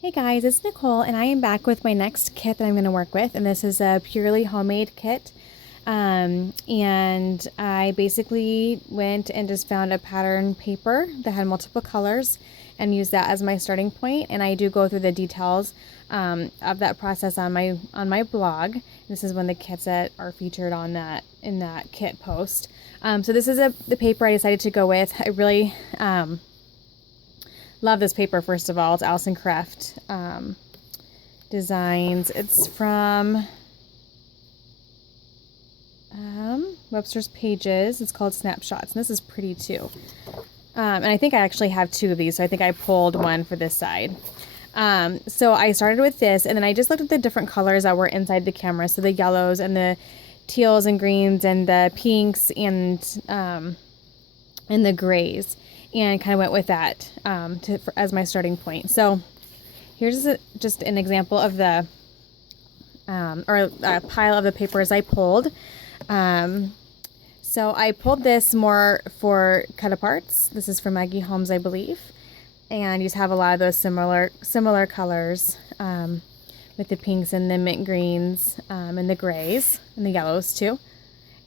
Hey guys, it's Nicole and I am back with my next kit that I'm going to work with, and this is a purely homemade kit. And I basically went and just found a pattern paper that had multiple colors and used that as my starting point. And I do go through the details of that process on my blog. This is one of the kits that are featured on that in that kit post. So this is the paper I decided to go with. I really love this paper. First of all, it's Kreft designs. It's from Webster's Pages. It's called Snapshots, and this is pretty too. And I think I actually have two of these, so I think I pulled one for this side. So I started with this, and then I just looked at the different colors that were inside the camera. So the yellows and the teals and greens and the pinks and the grays, and kind of went with that as my starting point. So here's just an example of the or a pile of the papers I pulled. So I pulled this more for cut aparts. This is from Maggie Holmes, I believe, and you just have a lot of those similar colors with the pinks and the mint greens and the grays and the yellows too.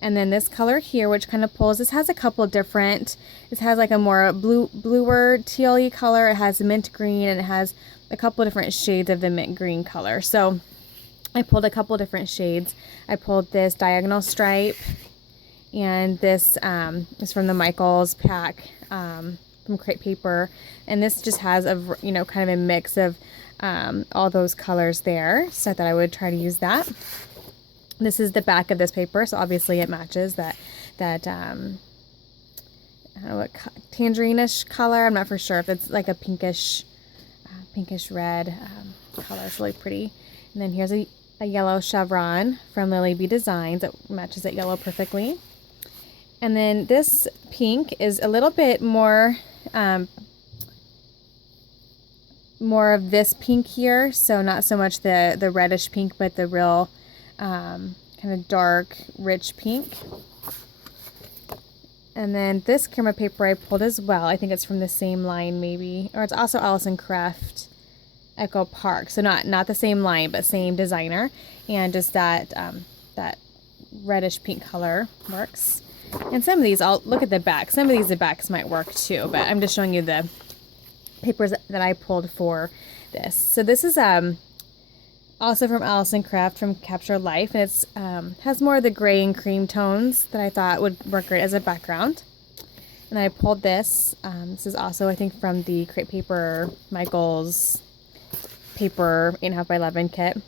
And then this color here, which kind of pulls, this has a couple different, this has like a more bluer teal-y color. It has mint green, and it has a couple different shades of the mint green color. So I pulled a couple different shades. I pulled this diagonal stripe, and this is from the Michaels pack from Crepe Paper. And this just has kind of a mix of all those colors there. So I thought I would try to use that. This is the back of this paper, so obviously it matches that I don't know what tangerine-ish color. I'm not for sure if it's like a pinkish red color. It's really pretty. And then here's a yellow chevron from Lily B Designs that matches that yellow perfectly. And then this pink is a little bit more of this pink here, so not so much the reddish pink, but the real kind of dark, rich pink. And then this camera paper I pulled as well. I think it's from the same line maybe, or it's also Allison Kreft Echo Park. So not the same line, but same designer, and just that that reddish pink color works. And some of these, I'll look at the back. Some of these, the backs might work too, but I'm just showing you the papers that I pulled for this. So this is also from Allison Kreft from Capture Life, and it's has more of the gray and cream tones that I thought would work great as a background. And I pulled this. This is also, I think, from the Crepe Paper Michaels paper 8.5 by 11 kit.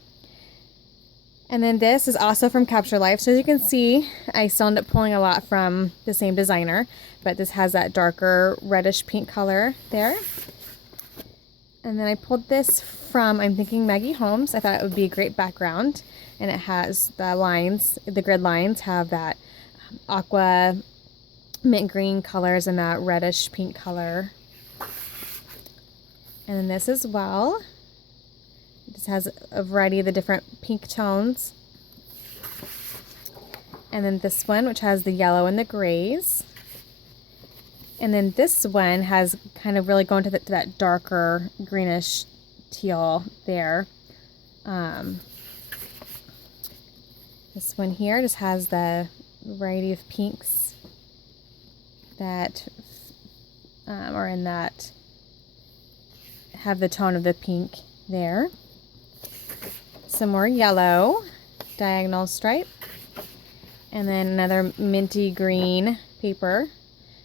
And then this is also from Capture Life. So as you can see, I still end up pulling a lot from the same designer, but this has that darker reddish pink color there. And then I pulled this from, I'm thinking, Maggie Holmes. I thought it would be a great background. And it has the lines, the grid lines have that aqua mint green colors and that reddish pink color. And then this as well. It just has a variety of the different pink tones. And then this one, which has the yellow and the grays. And then this one has kind of really gone to that darker greenish teal there. This one here just has the variety of pinks that are in that, have the tone of the pink there. Some more yellow, diagonal stripe. And then another minty green paper,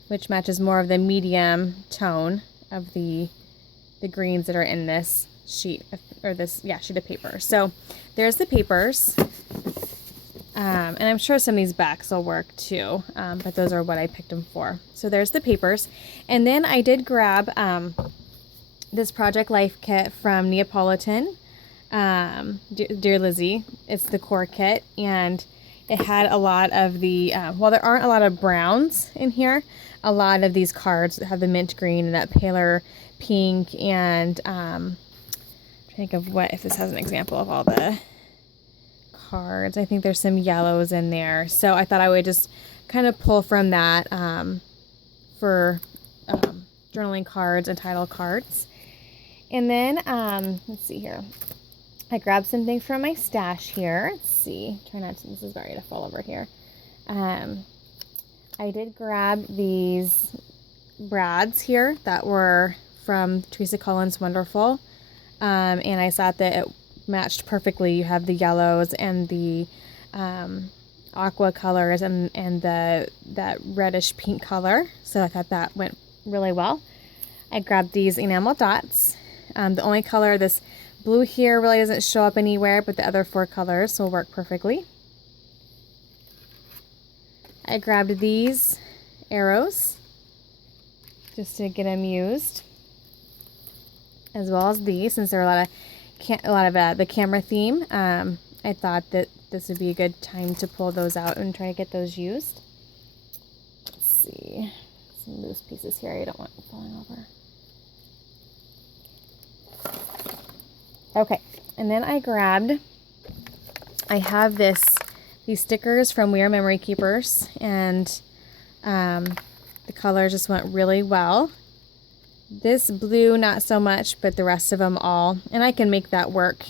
which matches more of the medium tone of the greens that are in this sheet sheet of paper. So there's the papers, and I'm sure some of these backs will work too, but those are what I picked them for. So there's the papers, and then I did grab this Project Life kit from Neapolitan, Dear Lizzie. It's the core kit, and it had a lot of the, while there aren't a lot of browns in here, a lot of these cards have the mint green and that paler pink, and I'm trying to think of if this has an example of all the cards. I think there's some yellows in there. So I thought I would just kind of pull from that for journaling cards and title cards. And then, let's see here. I grabbed some things from my stash here. Let's see. Try not to, this is ready to fall over here. I did grab these brads here that were from Teresa Collins Wonderful. And I thought that it matched perfectly. You have the yellows and the aqua colors and that reddish pink color. So I thought that went really well. I grabbed these enamel dots. The only color, this blue here, really doesn't show up anywhere, but the other 4 colors will work perfectly. I grabbed these arrows just to get them used, as well as these, since there are a lot of the camera theme. I thought that this would be a good time to pull those out and try to get those used. Let's see, some loose pieces here I don't want falling over. Okay, and then I have these stickers from We Are Memory Keepers, and the colors just went really well. This blue, not so much, but the rest of them all. And I can make that work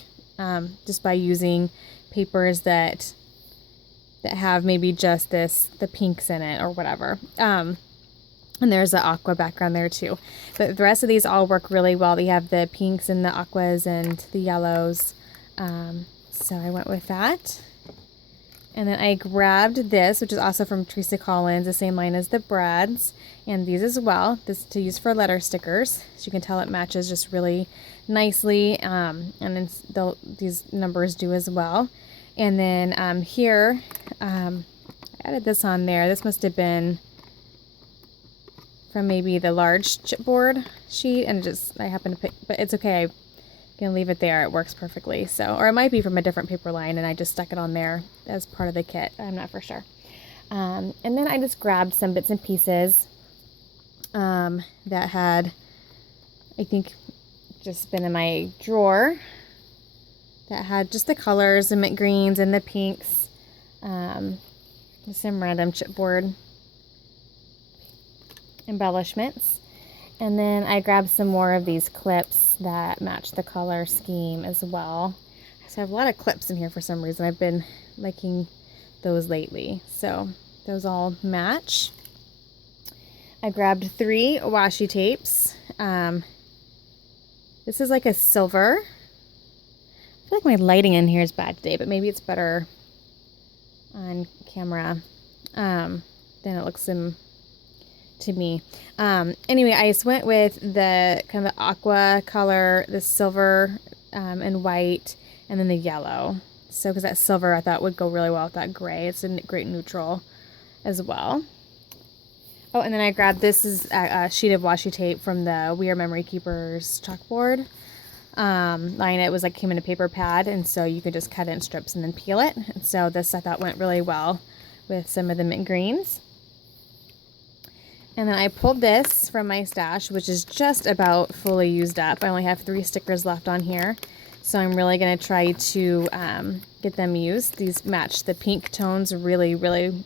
just by using papers that have maybe just the pinks in it or whatever. And there's the aqua background there too. But the rest of these all work really well. They have the pinks and the aquas and the yellows. So I went with that. And then I grabbed this, which is also from Teresa Collins, the same line as the brads, and these as well. This to use for letter stickers. As you can tell, it matches just really nicely, and then these numbers do as well. And then here, I added this on there. This must have been from maybe the large chipboard sheet, and I happened to pick, but it's okay. I can leave it there. It works perfectly. So, or it might be from a different paper line, and I just stuck it on there as part of the kit. I'm not for sure. And then I just grabbed some bits and pieces that had, I think, just been in my drawer, that had just the colors, the mint greens and the pinks, some random chipboard embellishments. And then I grabbed some more of these clips that match the color scheme as well. So I have a lot of clips in here for some reason. I've been liking those lately. So those all match. I grabbed 3 washi tapes. This is like a silver. I feel like my lighting in here is bad today, but maybe it's better on camera than it looks to me. Anyway, I just went with the kind of the aqua color, the silver and white, and then the yellow. So because that silver I thought would go really well with that gray. It's a great neutral as well. Oh, and then I grabbed, this is a sheet of washi tape from the We Are Memory Keepers chalkboard line. It was like came in a paper pad, and so you could just cut it in strips and then peel it. And so this I thought went really well with some of the mint greens. And then I pulled this from my stash, which is just about fully used up. I only have 3 stickers left on here. So I'm really going to try to get them used. These match the pink tones really, really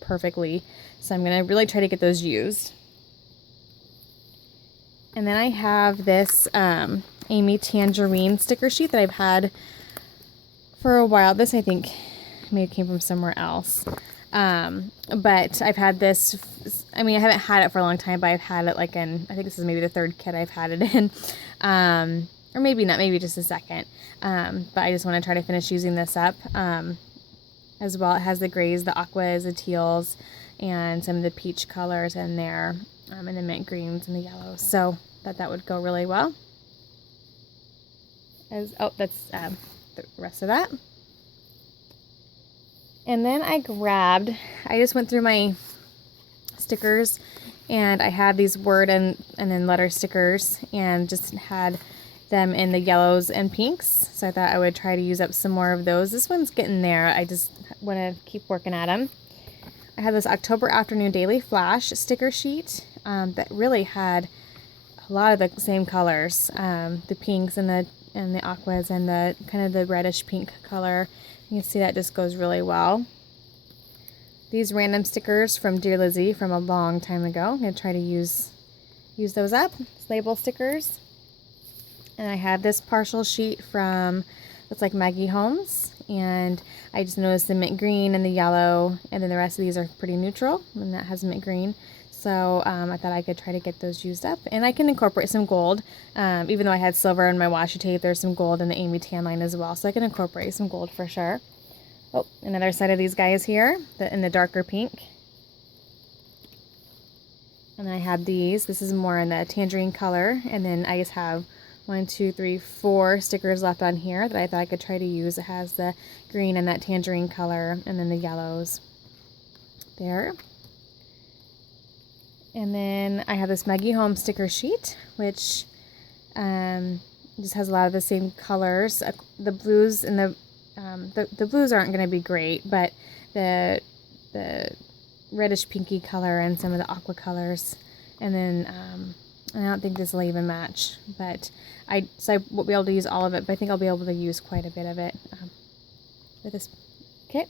perfectly. So I'm going to really try to get those used. And then I have this Amy Tangerine sticker sheet that I've had for a while. This I think maybe came from somewhere else. But I've had this, I mean, I haven't had it for a long time, but I've had it like in, I think this is maybe the 3rd kit I've had it in, or maybe not, maybe just a second. But I just want to try to finish using this up, as well. It has the grays, the aquas, the teals, and some of the peach colors in there, and the mint greens and the yellows. So that would go really well. That's the rest of that. And then I just went through my stickers, and I had these word and then letter stickers, and just had them in the yellows and pinks. So I thought I would try to use up some more of those. This one's getting there. I just want to keep working at them. I had this October Afternoon Daily Flash sticker sheet that really had a lot of the same colors, the pinks and the aquas and the kind of the reddish pink color. You can see that just goes really well. These random stickers from Dear Lizzie from a long time ago. I'm going to try to use those up. Label stickers. And I have this partial sheet from, looks like Maggie Holmes. And I just noticed the mint green and the yellow, and then the rest of these are pretty neutral, and that has mint green. So I thought I could try to get those used up. And I can incorporate some gold. Even though I had silver in my washi tape, there's some gold in the Amy tan line as well. So I can incorporate some gold for sure. Oh, another set of these guys here, in the darker pink. And I have these. This is more in the tangerine color. And then I just have 1, 2, 3, 4 stickers left on here that I thought I could try to use. It has the green and that tangerine color, and then the yellows there. And then I have this Maggie Holmes sticker sheet, which just has a lot of the same colors. The blues and the blues aren't going to be great, but the reddish pinky color and some of the aqua colors, and then I don't think this will even match, but so I won't be able to use all of it, but I think I'll be able to use quite a bit of it with this kit.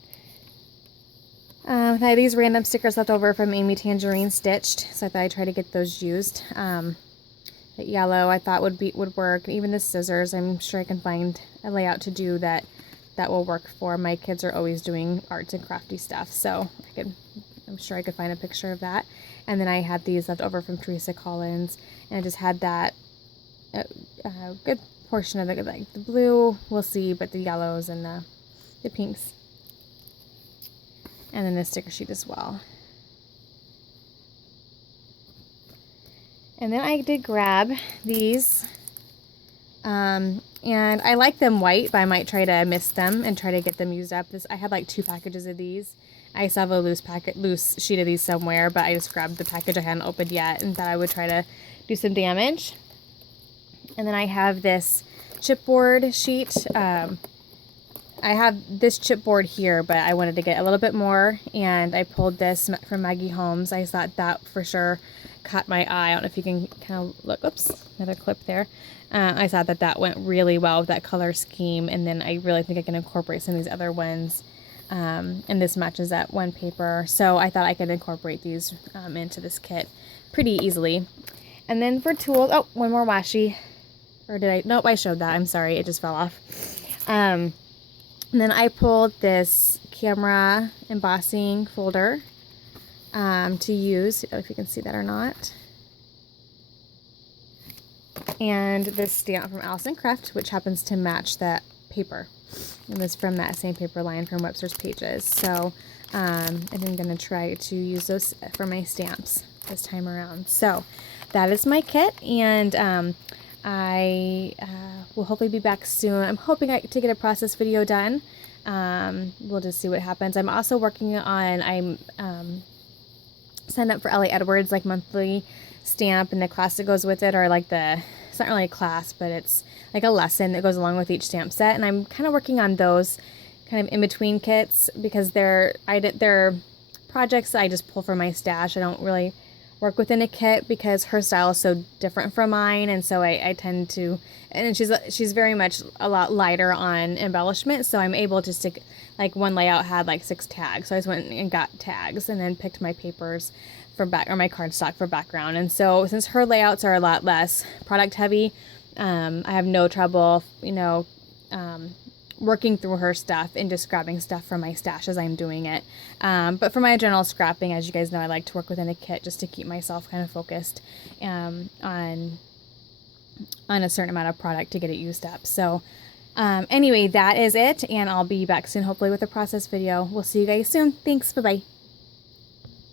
I have these random stickers left over from Amy Tangerine stitched, so I thought I'd try to get those used. That yellow I thought would work. Even the scissors, I'm sure I can find a layout to do that will work for. My kids are always doing arts and crafty stuff, so I'm sure I could find a picture of that. And then I had these left over from Teresa Collins, and I just had that good portion of it, like the blue, we'll see, but the yellows and the pinks. And then the sticker sheet as well. And then I did grab these, and I like them white, but I might try to mist them and try to get them used up. I had like 2 packages of these. I still have a loose sheet of these somewhere, but I just grabbed the package I hadn't opened yet and thought I would try to do some damage. And then I have this chipboard sheet. I have this chipboard here, but I wanted to get a little bit more, and I pulled this from Maggie Holmes. I thought that for sure caught my eye. I don't know if you can kind of look. Oops, another clip there. I thought that went really well with that color scheme, and then I really think I can incorporate some of these other ones. And this matches that one paper, so I thought I could incorporate these into this kit pretty easily. And then for tools, oh, one more washi. Or did I? Nope, I showed that. I'm sorry, it just fell off. And then I pulled this camera embossing folder to use. I don't know if you can see that or not. And this stamp from Kreft, which happens to match that paper. And this from that same paper line from Webster's Pages. So I'm going to try to use those for my stamps this time around. So that is my kit, and I will hopefully be back soon. I'm hoping to get a process video done. We'll just see what happens. I'm also working on, I'm signed up for L.A. Edwards, like monthly stamp, and the class that goes with it, or like it's not really a class, but it's like a lesson that goes along with each stamp set. And I'm kind of working on those kind of in between kits, because they're projects that I just pull from my stash. I don't really work within a kit because her style is so different from mine, and so I tend to, and she's very much a lot lighter on embellishment, so I'm able to stick, like one layout had like 6 tags, so I just went and got tags and then picked my papers for or my cardstock for background. And so since her layouts are a lot less product heavy, I have no trouble, working through her stuff and just grabbing stuff from my stash as I'm doing it. But for my general scrapping, as you guys know, I like to work within a kit just to keep myself kind of focused on a certain amount of product to get it used up. So anyway, that is it, and I'll be back soon, hopefully with a process video. We'll see you guys soon. Thanks. Bye-bye.